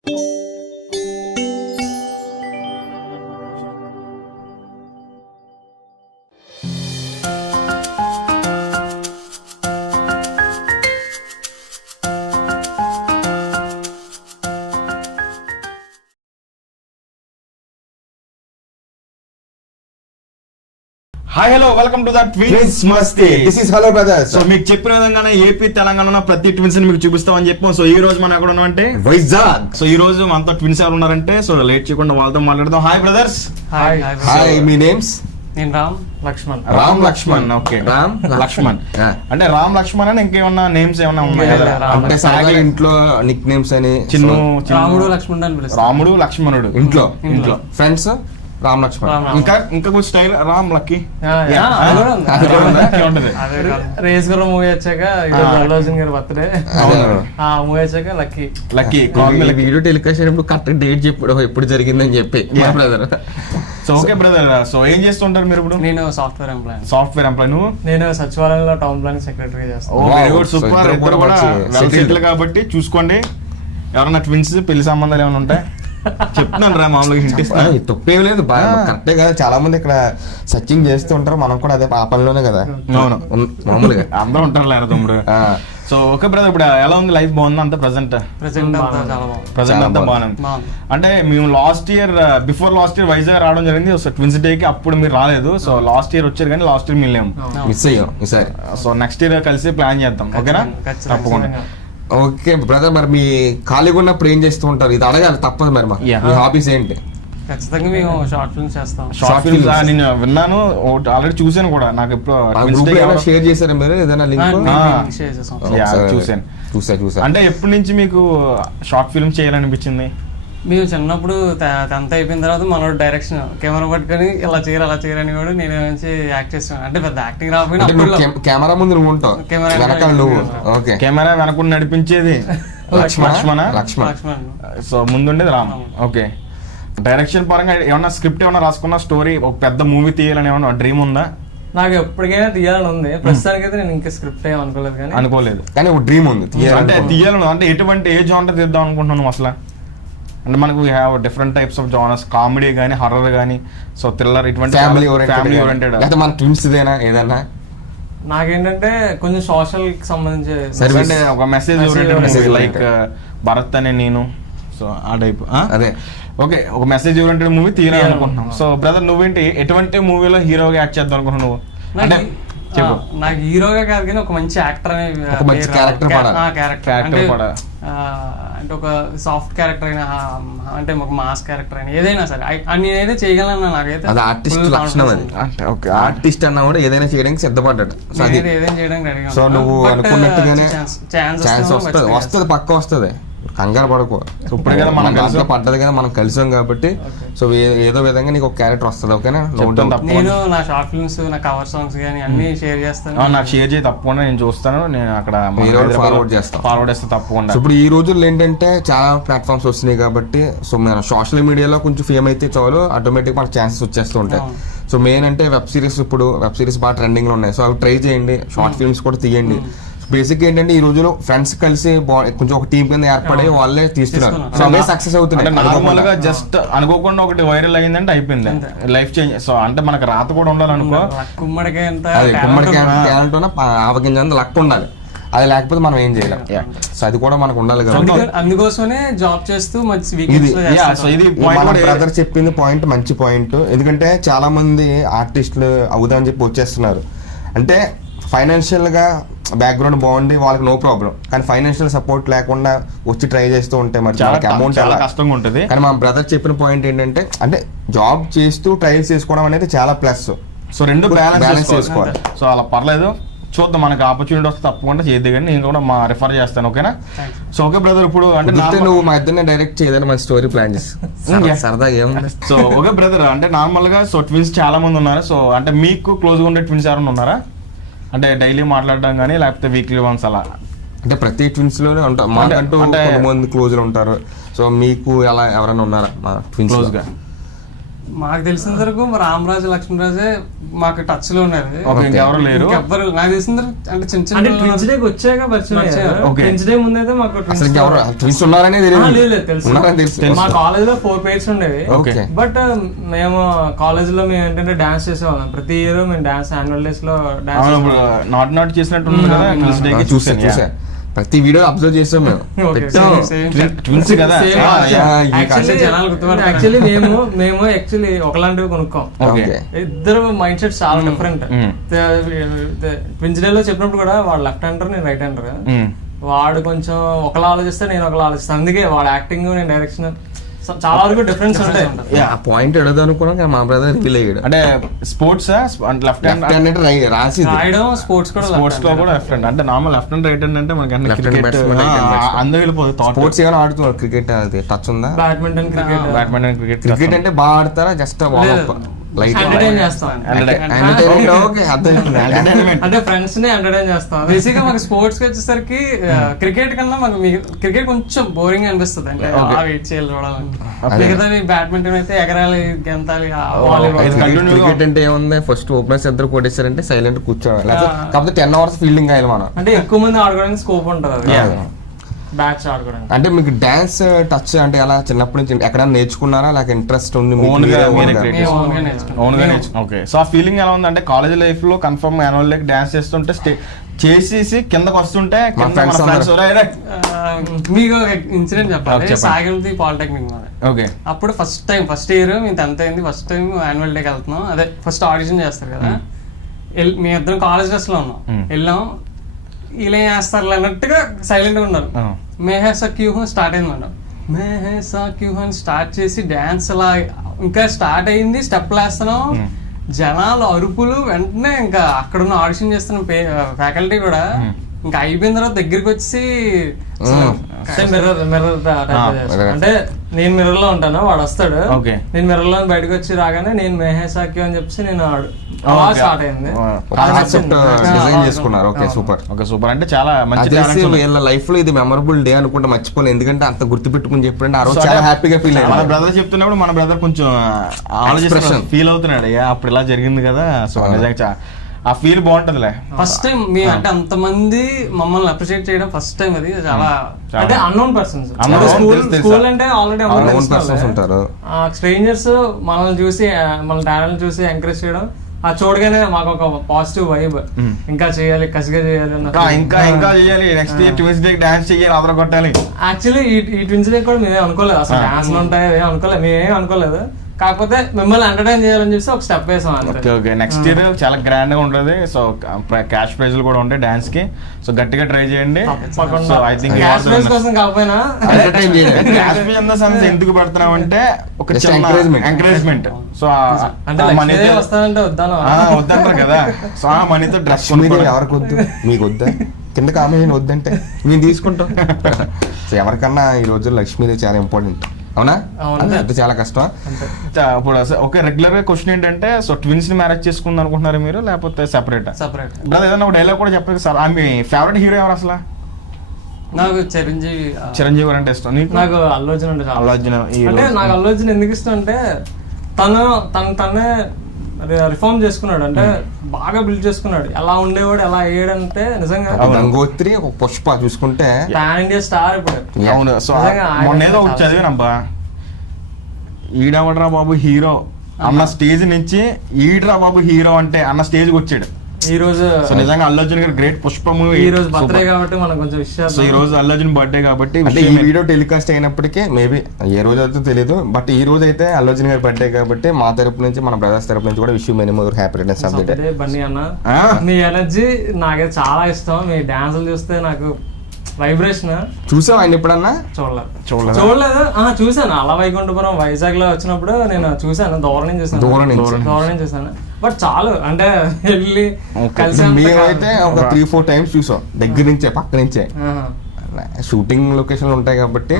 Hi hello welcome to the twins Masti. This is hello brothers. So మీకు చెప్పిన విధంగానే AP Telangana ప్రతి ట్విన్స్ ని మీకు చూపిస్తామని చెప్పాం. సో ఈ రోజు మనం ఎక్కడ ఉన్నాం అంటే వైజాగ్. సో ఈ రోజు మనతో ట్విన్స్ ఎవరు ఉన్నారంటే సో లేట్ చేయకుండా వాళ్ళతో మాట్లాడదాం. Hi brothers. హాయ్ మీ నేమ్స్? నేను రామ్ లక్ష్మణ్. రామ్ లక్ష్మణ్. ఓకే, రామ్ లక్ష్మణ్. అంటే రామ్ లక్ష్మణ్ అని ఇంకేమన్నా నేమ్స్ ఏమన్నా ఉన్నాయా? అంటే సాగే ఇంట్లో నిక్ నేమ్స్ అని చిన్ను, రాముడు లక్ష్మణుడు అని పిలుస్తారు. రాముడు లక్ష్మణుడు ఇంట్లో ఫ్రెండ్స్ రామ్ లక్ష్మణ్. ఇంకా కొంచెం స్టైల్ రామ్ లక్కీ. రేస్ గుర్రం మూవీ వచ్చాక అల్లు అర్జున్ గారి బర్త్డే, ఆ మూవీ వచ్చాక లక్కీ. లక్కీ వీడియో టెలికాస్ట్ అయినప్పుడు కరెక్ట్ డేట్ చెప్పు ఎప్పుడు జరిగిందని చెప్పి brother. So okay brother, so ఏం చేస్తుంటారు మీరు ఇప్పుడు? నేను సాఫ్ట్వేర్ ఎంప్లాయ్. Software employee. నువ్వు? నేను సచివాలయంలో టౌన్ ప్లానింగ్ సెక్రటరీ చేస్తాను. ఓ వెరీ గుడ్, సూపర్. ఇద్దరు కూడా వెల్ సెటిల్ కాబట్టి చూసుకోండి. ఎవరైనా ట్విన్స్ పెళ్లి సంబంధాలు ఏమైనా ఉంటాయి చెప్తున్నాను రా, మామూలుగా హింట్ ఇస్తాను. తప్పేం లేదు, కరెక్టే కదా. చాలా మంది ఇక్కడ సర్చింగ్ చేస్తూ ఉంటారు, మనం కూడా అదే ఆ పనిలోనే కదా. అవును, మామూలుగా అందరూ ఉంటారు లేరు తమ్ముడు. సో ఓకే బ్రదర్, ఇప్పుడు ఎలా ఉంది లైఫ్? బాగుందా అంత? ప్రెసెంట్ అంతా బాగుంది. అంటే మేము బిఫోర్ లాస్ట్ ఇయర్ వైజాగ్ రావడం జరిగింది. సో ట్విన్స్ డే కి అప్పుడు మీరు రాలేదు. సో లాస్ట్ ఇయర్ వచ్చారు కానీ లాస్ట్ ఇయర్ మిల్లేము, మిస్ అయ్యాం ఈసారి. సో నెక్స్ట్ ఇయర్ కలిసి ప్లాన్ చేద్దాం, ఓకేనా? తప్పకుండా. ఓకే బ్రదర్, మరి మీ ఖాళీగా ఉన్నప్పుడు ఏం చేస్తూ ఉంటారు? ఇది అడగాలి తప్పదు. మరి మీ హాబీస్ ఏంటి? ఖచ్చితంగా మేము షార్ట్ ఫిల్మ్స్ చేస్తాం. షార్ట్ ఫిల్మ్స్ నేను విన్నాను, ఆల్రెడీ చూసాను కూడా. నాకు ఇప్పుడు షేర్ చేశారా మీరు ఏదైనా లింక్? చూసాను. చూసా. అంటే ఎప్పటి నుంచి మీకు షార్ట్ ఫిల్మ్ చేయాలనిపించింది? మేము చిన్నప్పుడు 10th అయిపోయిన తర్వాత మనోడు డైరెక్షన్ కెమెరా పట్టుకొని ఇలా చేయరని కూడా నేను యాక్ట్ చేస్తాను. అంటే పెద్ద యాక్టింగ్ రాకపోయినా కెమెరా ముందు నువ్వు ఉంటావు, వెనకాల నువ్వు. ఓకే, కెమెరా వెనకుండా నడిపించేది లక్ష్మణ. సో ముందుండేది రామ్. ఓకే, డైరెక్షన్ పరంగా ఏమన్నా స్క్రిప్ట్ ఏమన్నా రాసుకున్న స్టోరీ, ఒక పెద్ద మూవీ తీయాలని ఏమన్నా డ్రీమ్ ఉందా? నాకు ఎప్పటికైనా తీయాలని ఉంది. ప్రస్తుతానికి అయితే నేను ఇంకా స్క్రిప్ట్ ఏం అనుకోలేదు కానీ ఒక డ్రీమ్ ఉంది అంటే తీయాలని. అంటే ఎటువంటి ఏ జానర్ తీద్దాం అనుకుంటున్నాను అసలు? అంటే మనకు we have different types of genres, comedy కానీ, హర్రర్ కానీ, సో థ్రిల్లర్, ఇటువంటి ఫ్యామిలీ ఓరియంటెడ్. అయితే మన ట్విన్స్ దేనా ఏదన్నా? నాకేంటంటే కొంచెం సోషల్ కి సంబంధించి అంటే ఒక మెసేజ్ ఓరియంటెడ్, లైక్ భరత్ అనే నేను, సో ఆ టైప్. అదే ఓకే, ఒక మెసేజ్ ఓరియంటెడ్ మూవీ తీయాలని అనుకుంటున్నాం. సో బ్రదర్, నువ్వేంటి ఎటువంటి మూవీలో హీరోగా యాక్ట్ చేద్దాం అనుకుంటున్నావు నువ్వు? అంటే నాకు హీరోగా కాదు కానీ ఒక మంచి యాక్టర్ అనే క్యారెక్టర్, అంటే ఒక సాఫ్ట్ క్యారెక్టర్ అయినా, అంటే ఒక మాస్ క్యారెక్టర్ అయినా, ఏదైనా సరే నేనైతే చేయగలను. నాకైతే అది ఆర్టిస్ట్ లక్షణం. అది అంటే ఓకే, ఆర్టిస్ట్ అన్నా కూడా ఏదైనా చేయడానికి సిద్ధపడ్డాడు. ఏదైనా చేయడానికి రెడీగా. సో నువ్వు అనుకున్నట్టుగానే ఛాన్స్ వస్తుంది, పక్క వస్తుంది. కంగారు పడుకో. ఇప్పుడు కదా మనం దాంట్లో పడ్డది కదా, మనం కలిసాం కాబట్టి. సో ఏదో విధంగా నీకు ఒక క్యారెక్టర్ వస్తుంది. ఓకేనా? నేను నా షార్ట్ ఫిల్మ్స్, నా కవర్ సాంగ్స్ కానీ అన్ని షేర్ చేస్తాను. నాకు షేర్ చేయి తప్పకుండా, నేను చూస్తాను. నేను అక్కడ ఫార్వర్డ్ చేస్తాను తప్పకుండా. ఇప్పుడు ఈ రోజుల్లో ఏంటంటే చాలా ప్లాట్ఫామ్స్ వస్తున్నాయి కాబట్టి, సో మన సోషల్ మీడియాలో కొంచెం ఫేమ్ అయితే చాలు, ఆటోమేటిక్ మనకు ఛాన్సెస్ వచ్చేస్తూ ఉంటాయి. సో మెయిన్ అంటే వెబ్ సిరీస్ బాగా ట్రెండింగ్ లో ఉన్నాయి. సో అవి ట్రై చేయండి, షార్ట్ ఫిల్మ్స్ కూడా తీయండి. బేసిక్ ఏంటంటే ఈ రోజులో ఫ్రెండ్స్ కలిసి కొంచెం ఒక టీం కింద ఏర్పడి వాళ్ళే తీస్తున్నారు. సో అవే సక్సెస్ అవుతున్నాయి. నార్మల్ గా జస్ట్ అనుకోకుండా ఒకటి వైరల్ అయ్యిందంటే అయిపోయింది, లైఫ్ చేంజ్. సో అంటే మనకు రాత కూడా ఉండాలనుకో, గుమ్మడికాయ టాలెంట్ ఆవగింజంత లక్ ఉండాలి. అది లేకపోతే మనం ఏం చేయలేం. సో అది కూడా మనకు ఉండాలి కదా. అందుకోసమే జాబ్ చేస్తూ బ్రదర్ చెప్పింది పాయింట్ మంచి పాయింట్. ఎందుకంటే చాలా మంది ఆర్టిస్టులు అవుదామని చెప్పి వచ్చేస్తున్నారు. అంటే ఫైనాన్షియల్ గా బ్యాక్గ్రౌండ్ బాగుండి వాళ్ళకి నో ప్రాబ్లం, కానీ ఫైనాన్షియల్ సపోర్ట్ లేకుండా వచ్చి ట్రై చేస్తూ ఉంటే మరి అమౌంట్ చాలా కష్టంగా ఉంటుంది. కానీ మా బ్రదర్ చెప్పిన పాయింట్ ఏంటంటే, అంటే జాబ్ చేస్తూ ట్రయల్స్ చేసుకోవడం అనేది చాలా ప్లస్. సో రెండు బ్యాలెన్స్ చేసుకోవాలి. సో అలా పర్లేదు, చూద్దాం. మనకి ఆపర్చునిటీ వస్తే తప్పకుండా చేయద్దు, కానీ నేను కూడా రిఫర్ చేస్తాను. ఓకేనా? సో ఓకే బ్రదర్, ఇప్పుడు అంటే నువ్వు మా ఇద్దరిని డైరెక్ట్ చేయదని మన స్టోరీ ప్లాన్ చేసి సరదాగా ఏముంది. సో ఓకే బ్రదర్, అంటే నార్మల్ గా సో ట్విన్స్ చాలా మంది ఉన్నారు. సో అంటే మీకు క్లోజ్ గా ఉండే ట్విన్స్ ఎవరైనా ఉన్నారా? అంటే డైలీ మాట్లాడడం కానీ, లేకపోతే వీక్లీ వన్స్ అలా? అంటే ప్రతి ట్విన్స్ లోనే ఉంటారు, మాకంటూ కొంతమంది క్లోజ్ లో ఉంటారు. సో మీకు ఎలా ఎవరైనా ఉన్నారా మా ట్విన్స్ క్లోజ్ గా? మాకు తెలిసిన వరకు రామరాజు లక్ష్మీరాజే మాకు టచ్ లో ఉన్నారు. ఓకే, ఇంకెవరు లేరు. ఎవ్వరు నాకు తెలిసిన వరకు అంటే చిన్న అంటే చిన్న ట్విన్స్ డే వచ్చాక పరిచయం అయ్యారు. Okay. ట్విన్స్ డే ముందైతే మాకు అసలు ఇంకెవరు ట్విన్స్ ఉన్నారనే తెలియదు. లేదు తెలుసు. ఉన్నారని తెలుసు. మా కాలేజ్ లో 4 pairs ఉండేవి. ఓకే. బట్ మేము కాలేజ్ లో మేము ఏంటంటే డాన్స్ చేసేవాళ్ళం. ప్రతి ఇయర్ మేము డాన్స్ యాన్యువల్ డేస్ లో డాన్స్ నాట్ చేసినట్టు ఉంది కదా Twins Day కి చూసా ప్రతి వీడియో అబ్జర్వ్ చేసాం మేము. పెట్టాం. ట్విన్స్ కదా. యాక్చువల్లీ మేము యాక్చువల్లీ ఒకలాంటివి కొనుక్కోం. ఓకే. ఇద్దరు మైండ్ సెట్స్ చాలా డిఫరెంట్. ట్విన్స్ డే లో చెప్పినప్పుడు కూడా వాడు లెఫ్ట్ హ్యాండర్, నేను రైట్ హ్యాండర్. వాడు కొంచెం ఒకలా ఆలోచిస్తే నేను ఒకలా ఆలోచిస్తాను. అందుకే వాడు యాక్టింగ్, నేను డైరెక్షన్ చాలా వరకు డిఫరెన్స్ ఉంటాయి. ఆ పాయింట్ ఎడదు అనుకున్నా మా బ్రదర్ రివీల్ అయ్యాడు. అంటే స్పోర్ట్స్ లెఫ్ట్ హ్యాండ్ అంటే రాసి రాయడం స్పోర్ట్స్ కూడా స్పోర్ట్స్ లో కూడా లెఫ్ట్ హ్యాండ్ అంటే normal left hand right hand అంటే మనకి Left hand cricket batsman, right hand batsman. అందరూ వెళ్ళిపోతుంది స్పోర్ట్స్ ఏమైనా ఆడుతున్నారు? క్రికెట్ అది టచ్ ఉందా? Badminton, cricket. Badminton cricket cricket అంటే బాగా ఆడతారా? జస్ట్ లైట్ ఎంటర్టైన్ చేస్తాం. ఓకే, అర్థం. అంటే ఫ్రెండ్స్ ని ఎంటర్టైన్ చేస్తాం. బేసిక్ గా మాకు స్పోర్ట్స్ కి వచ్చేసరికి క్రికెట్ కన్నా మాకు క్రికెట్ కొంచెం బోరింగ్ అనిపిస్తుంది. అంటే వెయిట్ చేయాలి చూడాలని. మిగతా బ్యాడ్మింటన్ అయితే ఎగరాలి, గెంతాలి, వాలీబాల్. క్రికెట్ అంటే ఏముంది? ఫస్ట్ ఓపెనర్స్ ఇద్దరు కొట్టేశారంటే సైలెంట్ కూర్చోవాలి. కాకపోతే 10 hours ఫీల్డింగ్ అయ్యాలి మనం. అంటే ఎక్కువ మంది ఆడుకోవడానికి స్కోప్ ఉంటుంది అది. బ్యాట్స్ ఆడుకోవడానికి. అంటే మీకు డాన్స్ టచ్ అంటే అలా చిన్నప్పటి నుంచి ఎక్కడైనా నేర్చుకున్నారా? లేక ఇంట్రెస్ట్ ఉంది? ఓన్ గా నేర్చుకున్నాం. ఓకే. సో ఆ ఫీలింగ్ ఎలా ఉంది అంటే కాలేజ్ లైఫ్ లో కన్ఫర్మ్ యాన్యువల్ డే డాన్స్ చేస్తుంటే చేసేసి కిందకి వస్తుంటే మీకు ఒక ఇన్సిడెంట్ చెప్పాలి. సాగంతి పాలిటెక్నిక్ మాది. ఓకే. అప్పుడు ఫస్ట్ ఇయర్ మేము 10th అయింది. ఫస్ట్ టైం యాన్యువల్ డేకి వెళ్తున్నాం. అదే ఫస్ట్ ఆడిషన్ చేస్తారు కదా. మేము ఇద్దరం కాలేజ్ డ్రెస్ లో ఉన్నాం. వెళ్ళాం, ఇలా చేస్తారు అన్నట్టుగా సైలెంట్ గా ఉన్నారు. మేహేసా క్యూహన్ స్టార్ట్ అయింది మేడం. మేహేసా క్యూహన్ స్టార్ట్ చేసి డాన్స్ అలా ఇంకా స్టార్ట్ అయింది. స్టెప్ వేస్తున్నాం, జనాలు అరుపులు. వెంటనే ఇంకా అక్కడ ఉన్న ఆడిషన్ చేస్తున్న ఫ్యాకల్టీ కూడా ఇంకా అయిపోయిన తర్వాత దగ్గరికి వచ్చి అంటే నేను మిర్రర్ లో ఉంటాను, వాడు వస్తాడు. ఓకే. నేను మిర్రర్ లో బయటకు వచ్చి రాగానే నేను మెహేసాకి అని చెప్పి నేను స్టార్ట్ అయింది. డిజైన్ చేసుకున్నారు. Okay, super. Okay, super. అంటే చాలా మంచి వీళ్ళ లైఫ్ లో ఇది మెమరబుల్ డే అనుకుంటే మర్చిపోలేదు. ఎందుకంటే అంత గుర్తు పెట్టుకుని చెప్పండి. ఆ రోజు చాలా హ్యాపీగా ఫీల్ అయ్యారు. మన బ్రదర్ చెప్తున్నప్పుడు మన బ్రదర్ కొంచెం ఆలోచిస్తున్నాడు, ఫీల్ అవుతున్నాడు. అప్పుడు ఇలా జరిగింది కదా. సో నిజంగా ఆ ఫీల్ బాగుంటదిలే. ఫస్ట్ టైం మీ అంటే అంతమంది మమ్మల్ని అప్రిషియేట్ చేయడం ఫస్ట్ టైం. అది చాలా అంటే అన్నోన్ పర్సన్స్. స్కూల్ అంటే ఆల్రెడీ ఉంటారు. స్ట్రేంజర్స్ మనల్ని చూసి, మన టాలెంట్ చూసి ఎంకరేజ్ చేయడం, ఆ చూడగానే మాకు ఒక పాజిటివ్ వైబ్. ఇంకా చేయాలి, కసిగా చేయాలి, ఇంకా చేయాలి. Next year twins day dance చేయాలి, అదర కొట్టాలి. యాక్చువల్లీ ఈ ట్విన్స్ డే కూడా మేమే అనుకోలేదు. అసలు డాన్స్ ఉంటాయి ఏం అనుకోలేదు, మేమేం అనుకోలేదు. కాకపోతే మిమ్మల్ని ఎంటర్టైన్ చేయాలని చెప్పి ఒక స్టెప్ వేసాం. ఓకే. నెక్స్ట్ ఇయర్ చాలా గ్రాండ్ గా ఉంటుంది. సో క్యాష్ ప్రైజ్లు కూడా ఉంటాయి డాన్స్ కి. సో గట్టిగా ట్రై చేయండి. సో ఐ థింక్ కోసం కాకపోయినా ఎందుకు పెడుతున్నాం అంటే ఒక ఎంకరేజ్మెంట్. సో మనీతో వస్తానంటే వద్దంటారు కదా. సో ఆ మనీతో డ్రెస్ ఎవరికి వద్దు? మీకు వద్దా? కింద కామెంట్ వద్దంటే మేము తీసుకుంటాం. సో ఎవరికన్నా ఈ రోజు లక్ష్మీదేవి చాలా ఇంపార్టెంట్. అవునా? అంటే చాలా కష్టం. ఇప్పుడు ఓకే, రెగ్యులర్ గా క్వశ్చన్ ఏంటంటే, సో ట్విన్స్ ని మ్యారేజ్ చేసుకుందాం అనుకుంటున్నారు మీరు, లేకపోతే సెపరేట్? బ్రదర్ ఏదైనా ఒక డైలాగ్ కూడా చెప్పండి సార్. మీ ఫేవరెట్ హీరో ఎవరు అసలు? నాకు చిరంజీవి. చిరంజీవి అంటే ఇష్టం. నాకు అల్లు అర్జున్ అంటే అల్లు అర్జున్. అంటే నాకు అల్లు అర్జున్ ఎందుకు ఇష్టం అంటే తనే రిఫార్మ్ చేసుకున్నాడు. అంటే బాగా బిల్డ్ చేసుకున్నాడు. ఎలా ఉండేవాడు, ఎలా అయ్యాడంటే నిజంగా గంగోత్రి, ఒక పుష్ప చూసుకుంటే పాన్ ఇండియా స్టార్ ఇప్పుడు. అవును. సో మొన్నేదో ఒకటి చదివినబ్బా, ఈడవడరా బాబు హీరో అన్న స్టేజ్ నుంచి ఈడరా బాబు హీరో అంటే అన్న స్టేజ్కి వచ్చాడు ఈ రోజు. సో నిజంగా అల్లు అర్జున్ గారు గ్రేట్. పుష్ప మూవీ ఈ రోజు బర్త్డే కాబట్టి మనం కొంచెం విషయాలు. సో ఈ రోజు అల్లు అర్జున్ బర్త్డే కాబట్టి అంటే ఈ వీడియో టెలికాస్ట్ అయినప్పటికీ మేబీ ఏ రోజు అయితే తెలియదు, బట్ ఈ రోజు అయితే అల్లు అర్జున్ గారి బర్త్డే కాబట్టి మా తరపు నుంచి, మన బ్రదర్స్ తరపు నుంచి కూడా wish many more happy returns of the day. Bunny అన్న, మీ ఎనర్జీ నాకైతే చాలా ఇష్టం. మీ డాన్సులు చూస్తే నాకు వైబ్రేషన్. చూసావు ఆయన ఎప్పుడన్నా? చూడలేదు. చూసాను అలా వైకుంఠపురం వైజాగ్ లో వచ్చినప్పుడు నేను చూసాను. దూరం చూసాను. బట్ చాలు అంటే వెళ్ళి కలిసి మేమైతే ఒక 3-4 times చూసాం దగ్గర నుంచే, పక్క నుంచే. షూటింగ్ లొకేషన్లు ఉంటాయి కాబట్టి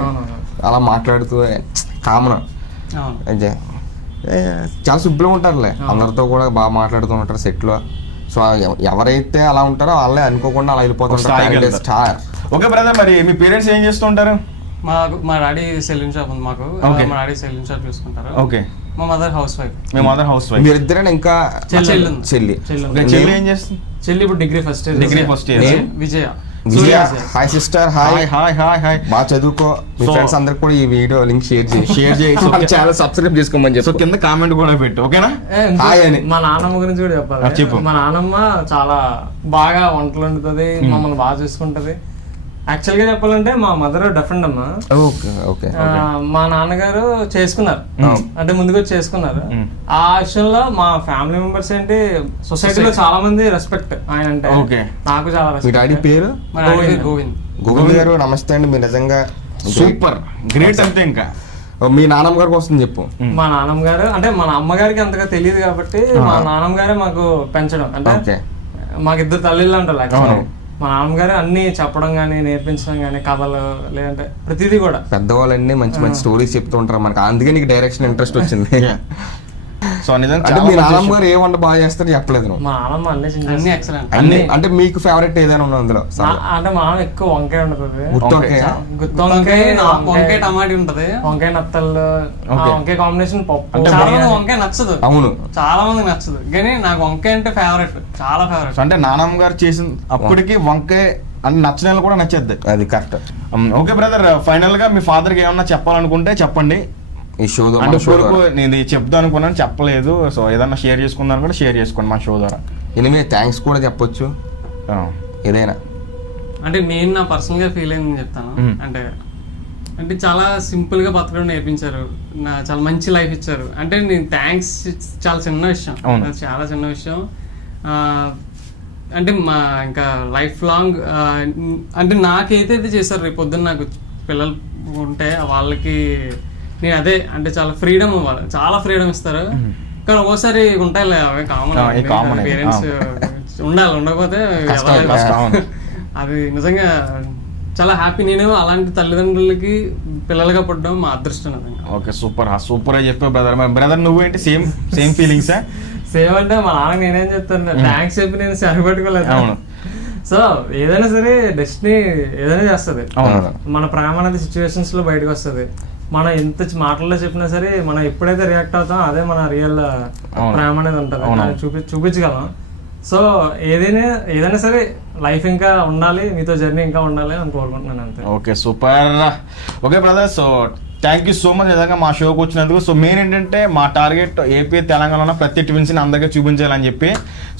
అలా మాట్లాడుతూ కామన్. చాలా సింపుల్గా ఉంటారులే, అందరితో కూడా బాగా మాట్లాడుతూ ఉంటారు సెట్ లో. సో ఎవరైతే అలా ఉంటారో వాళ్ళే అనుకోకుండా అలా వెళ్ళిపోతుంటారు. స్టార్. ఓకే బ్రదర్, మరి మీ పేరెంట్స్ ఏం చేస్తూ ఉంటారు? మా డాడీ సెలూన్ షాప్ ఉంది మాకు. Okay. మా డాడీ సెలూన్ షాప్ చూసుకుంటారు. ఓకే. మా మదర్ హౌస్ వైఫ్. మీ మదర్ హౌస్ వైఫ్. మీరిద్దరైనా ఇంకా చెల్లి ఉంది. చెల్లి ఓకే, చెల్లి ఏం చేస్తుంది? చెల్లి ఇప్పుడు degree first year. Degree first year. Name? Vijaya. Vijaya. Hi sister. Hi hi hi hi. బాగా చదువుకో. మీ So- ఫ్రెండ్స్ అందరికి కూడా ఈ వీడియో లింక్ షేర్ చేసి మన ఛానల్ సబ్స్క్రైబ్ చేసుకోమని సో చెప్పు. కింద కామెంట్ కూడా పెట్టు, ఓకేనా? హాయ్ అని. మా నాన్నమ్మ గురించి కూడా చెప్పాలి. చెప్పు. మా నాన్నమ్మ చాలా బాగా వంటలు వండుతుంది, మమ్మల్ని బాగా చూసుకుంటది. యాక్చువల్ గా చెప్పాలంటే మా మదర్ డిఫరెంట్ అమ్మా. Okay okay. మా నాన్నగారు చేసుకున్నారు, అంటే ముందుకు వచ్చి చేసుకున్నారు. ఆ విషయంలో మా ఫ్యామిలీ మెంబర్స్ ఏంటి సొసైటీలో చాలా మంది రెస్పెక్ట్ ఆయన అంటే. Okay. నాకు చాలా మీ డాడీ రెస్పెక్ట్. పేరు? మా డాడీ పేరు గోవింద్. గోవింద్ గారు నమస్తే అండి. మీరు నిజంగా సూపర్ గ్రేట్ అంతే. ఇంకా మీ నాన్నమ్మ గారికి వస్తుంది చెప్పు. మా నాన్నమ్మ గారు అంటే మన అమ్మగారికి అంతగా తెలియదు కాబట్టి మా నాన్నమ్మ గారే మాకు పెంచడం అంటే ఓకే. మాకు ఇద్దరు తల్లిళ్ళు అంటారు యాక్చువల్లీ. మా నాన్నగారు అన్ని చెప్పడం గానీ నేర్పించడం గానీ కథలు లేదంటే ప్రతిదీ కూడా పెద్దవాళ్ళన్నీ మంచి మంచి స్టోరీస్ చెప్తూ ఉంటారు మనకి, అందుకే నీకు డైరెక్షన్ ఇంట్రెస్ట్ వచ్చింది. సో నిజంగా అంటే మీ నాన్నమ్మ గారు ఏ వంట బాగా చేస్తారు చెప్పలేదు నువ్వు. మా నాన్నమ్మ అన్ని ఎక్సలెంట్. అన్ని అంటే మీకు ఫేవరెట్ ఏదైనా ఉందా అందులో? అంటే మా నాన్న ఎక్కువ వంకాయ ఉంటుంది, గుత్తి వంకాయ. గుత్తి వంకాయ, వంకాయ టమాటా ఉంటది, వంకాయ నత్తలు, వంకాయ కాంబినేషన్ పప్పు. చాలా మంది వంకాయ నచ్చదు, అవును చాలా మంది నచ్చదు, కానీ నాకు వంకాయ అంటే ఫేవరెట్, చాలా ఫేవరెట్. అంటే నానమ్మ గారు చేసిన అప్పటికి వంకాయ అంటే నచ్చిన వాళ్ళు కూడా నచ్చేద్ది. అది కరెక్ట్. ఓకే బ్రదర్, ఫైనల్ గా మీ ఫాదర్ కి ఏమన్నా చెప్పాలనుకుంటే చెప్పండి. ఈ షో అంటే ఇప్పటివరకు నేను ఇది చెప్దాం అనుకున్నాను చెప్పలేదు, సో ఏదన్నా షేర్ చేసుకుందాను కూడా షేర్ చేసుకోండి మా షో ద్వారా. ఎనివే థ్యాంక్స్ కూడా చెప్పొచ్చు ఏదైనా. అంటే నేను నా పర్సనల్ గా ఫీల్ అయింది చెప్తాను. అంటే అంటే చాలా సింపుల్ గా బతకడం నేర్పించారు, చాలా మంచి లైఫ్ ఇచ్చారు. అంటే నేను థ్యాంక్స్ చాలా చిన్న విషయం, అది చాలా చిన్న విషయం. అంటే మా ఇంకా లైఫ్ లాంగ్ అంటే నాకైతే ఇది చేశారు. రేపు పొద్దున్న నాకు పిల్లలు ఉంటే వాళ్ళకి నేను అదే అంటే చాలా ఫ్రీడమ్ ఇవ్వాలి, చాలా ఫ్రీడమ్ ఇస్తారు. కానీ ఒక్కోసారి ఉంటాయి అవే కామన్, పేరెంట్స్ ఉండాలి, ఉండకపోతే అది నిజంగా చాలా హ్యాపీ. నేను అలాంటి తల్లిదండ్రులకి పిల్లలుగా పుట్టడం మా అదృష్టం. ఓకే సూపర్ సూపర్ గా చెప్పావు బ్రదర్. బ్రదర్ నువ్వేంటి సేమ్ సేమ్ ఫీలింగ్స్? సేమ్ అంటే మా నాన్న నేనేం చెప్తాను, థ్యాంక్స్ చెప్పి నేను సరిపెట్టుకోలేదు. సో ఏదైనా సరే డెస్టినీ ఏదైనా చేస్తుంది, మన ప్రేమ అనేది సిచ్యువేషన్స్ లో బయటకు వస్తుంది. మనం ఎంత మాటల్లో చెప్పినా సరే మనం ఎప్పుడైతే రియాక్ట్ అవుతామో అదే మన రియల్ ప్రేమ అనేది ఉంటుంది, చూపించగలం. సో ఏదైనా సరే లైఫ్ ఇంకా ఉండాలి, మీతో జర్నీ ఇంకా ఉండాలి అని కోరుకుంటున్నాను అంతే. Okay super. Okay brother, so thank you so much నిజంగా మా షోకి వచ్చినందుకు. సో మెయిన్ ఏంటంటే మా టార్గెట్ ఏపీ తెలంగాణలో ప్రతి ట్విన్స్ని అందరికీ చూపించాలని చెప్పి.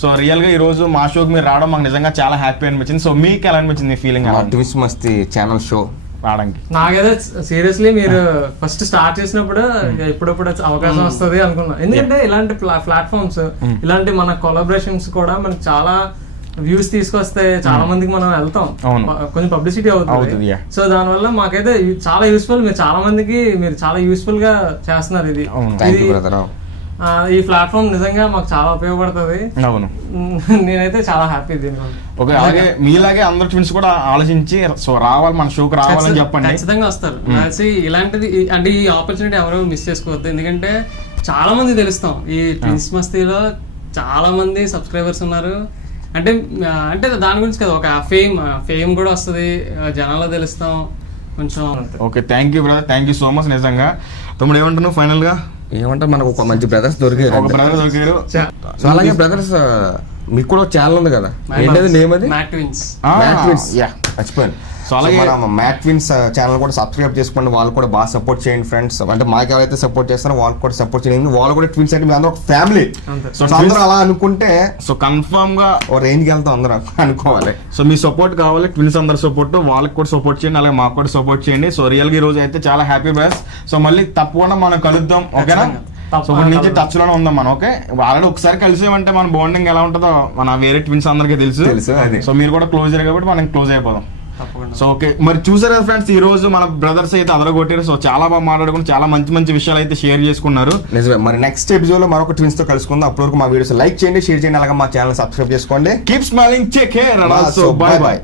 సో రియల్గా ఈరోజు మా షోకి మీరు రావడం మాకు నిజంగా చాలా హ్యాపీ అనిపించింది. సో మీకు ఎలా అనిపించింది ఫీలింగ్ ట్విన్స్ మస్తీ ఛానల్ షో రావడానికి? నాకైతే సీరియస్లీ మీరు ఫస్ట్ స్టార్ట్ చేసినప్పుడు ఎప్పుడప్పుడు అవకాశం వస్తుంది అనుకున్నా. ఎందుకంటే ఇలాంటి ప్లాట్ఫామ్స్, ఇలాంటి మన కొలాబరేషన్స్ కూడా మనకి చాలా వ్యూస్ తీసుకొస్తే చాలా మందికి మనం వెళ్తాం, కొంచెం పబ్లిసిటీ అవుతుంది. సో దానివల్ల మాకైతే చాలా యూస్ఫుల్. మీరు చాలా మందికి మీరు చాలా యూస్ఫుల్ గా చేస్తున్నారు. ఇది ఈ ప్లాట్ఫామ్ నిజంగా మాకు చాలా ఉపయోగపడుతుంది. అవును, నేనైతే చాలా హ్యాపీ దీనివల్ల. ఓకే, అలాగే మీలాగే అందరు ట్విన్స్ కూడా ఆలోచించి సో రావాలి, మన షోకి రావాలని చెప్పండి. ఖచ్చితంగా వస్తారు. ఇలాంటిది అంటే ఈ ఆపర్చునిటీ ఎవరు మిస్ చేసుకోవద్దు. ఎందుకంటే చాలా మంది తెలుస్తాం ఈ ట్విన్స్ మస్తీలో, చాలా మంది సబ్స్క్రైబర్స్ ఉన్నారు. అంటే అంటే దాని గురించి కదా, ఒక ఫేమ్ కూడా వస్తుంది, జనాల్లో తెలుస్తాం కొంచెం. Okay thank you brother, thank you so much. నిజంగా తమ్ముడు ఏమంటున్నావు ఫైనల్ గా? ఏమంటే మనకు ఒక మంచి బ్రదర్స్ దొరికారు, ఒక బ్రదర్ దొరికారు. సో అలాగే బ్రదర్స్ మీకు కూడా ఛానల్ ఉంది కదా, ఏంటది నేమ్? అది మ్యాట్ ట్విన్స్. మర్చిపోయాను. సో అలాగే మ్యాట్ ట్విన్స్ ఛానల్ కూడా సబ్స్క్రైబ్ చేసుకోండి. వాళ్ళు కూడా బాగా సపోర్ట్ చేయండి ఫ్రెండ్స్. అంటే మాకు ఎవరైతే సపోర్ట్ చేస్తారో వాళ్ళు కూడా సపోర్ట్ చేయండి. వాళ్ళు కూడా ట్విన్స్ అంటే మీ అందరూ ఒక ఫ్యామిలీ. సో అందరూ అలా అనుకుంటే సో కన్ఫర్మ్ గా ఓ రేంజ్ కి వెళ్తాం అందరూ అనుకోవాలి. సో మీ సపోర్ట్ కావాలి, ట్విన్స్ అందరు సపోర్ట్, వాళ్ళకి కూడా సపోర్ట్ చేయండి, అలాగే మాకు కూడా సపోర్ట్ చేయండి. సో రియల్ గా ఈ రోజు అయితే చాలా హ్యాపీ బ్రదర్స్. సో మళ్ళీ తప్పకుండా మనం కలుద్దాం, ఓకేనా? సో ఇప్పటి నుంచి టచ్ లోనే ఉందాం మనం. ఓకే, ఆల్రెడీ ఒకసారి కలిసేమంటే మన బాండింగ్ ఎలా ఉంటుందో మన వేరే ట్విన్స్ అందరికీ తెలుసు. సో మీరు కూడా క్లోజ్ అయ్యారు కాబట్టి మనం క్లోజ్ అయిపోదాం. సో ఓకే, మరి చూసారు కదా ఫ్రెండ్స్, ఈ రోజు మన బ్రదర్స్ అయితే అదరగొట్టారు. సో చాలా బాగా మాట్లాడుకుని చాలా మంచి మంచి విషయాలు అయితే షేర్ చేసుకున్నారు. నిజమే. మరి నెక్స్ట్ ఎపిసోడ్ లో మరొక ట్విన్స్ తో కలుసుకుందాం. అప్పటి వరకు మా వీడియోస్ లైక్ చేయండి, షేర్ చేయండి, అలాగే మా ఛానల్ సబ్స్క్రైబ్ చేసుకోండి. Keep smiling, take care, by by.